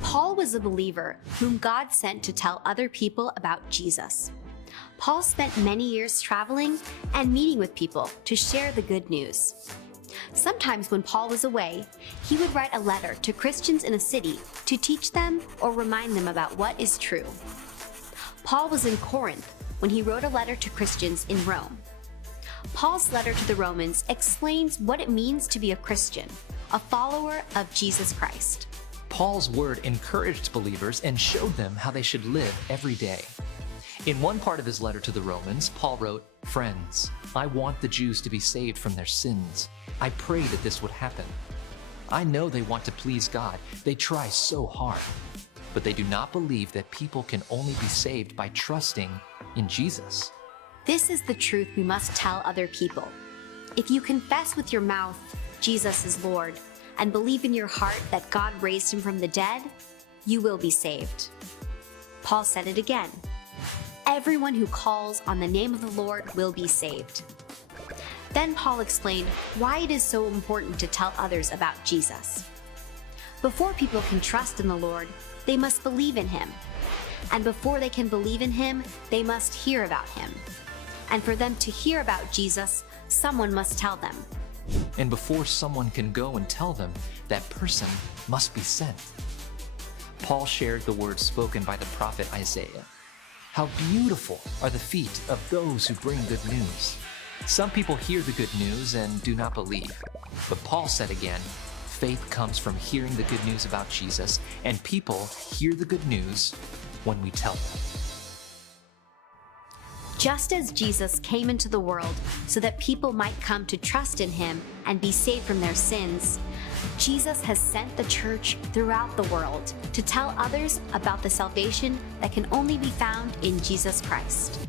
Paul was a believer whom God sent to tell other people about Jesus. Paul spent many years traveling and meeting with people to share the good news. Sometimes when Paul was away, he would write a letter to Christians in a city to teach them or remind them about what is true. Paul was in Corinth when he wrote a letter to Christians in Rome. Paul's letter to the Romans explains what it means to be a Christian, a follower of Jesus Christ. Paul's word encouraged believers and showed them how they should live every day. In one part of his letter to the Romans, Paul wrote, "Friends, I want the Jews to be saved from their sins. I pray that this would happen. I know they want to please God. They try so hard. But they do not believe that people can only be saved by trusting in Jesus." This is the truth we must tell other people. If you confess with your mouth Jesus is Lord and believe in your heart that God raised him from the dead, you will be saved. Paul said it again. Everyone who calls on the name of the Lord will be saved. Then Paul explained why it is so important to tell others about Jesus. Before people can trust in the Lord, they must believe in him. And before they can believe in him, they must hear about him. And for them to hear about Jesus, someone must tell them. And before someone can go and tell them, that person must be sent. Paul shared the words spoken by the prophet Isaiah. How beautiful are the feet of those who bring good news. Some people hear the good news and do not believe. But Paul said again, faith comes from hearing the good news about Jesus, and people hear the good news when we tell them. Just as Jesus came into the world so that people might come to trust in him and be saved from their sins, Jesus has sent the church throughout the world to tell others about the salvation that can only be found in Jesus Christ.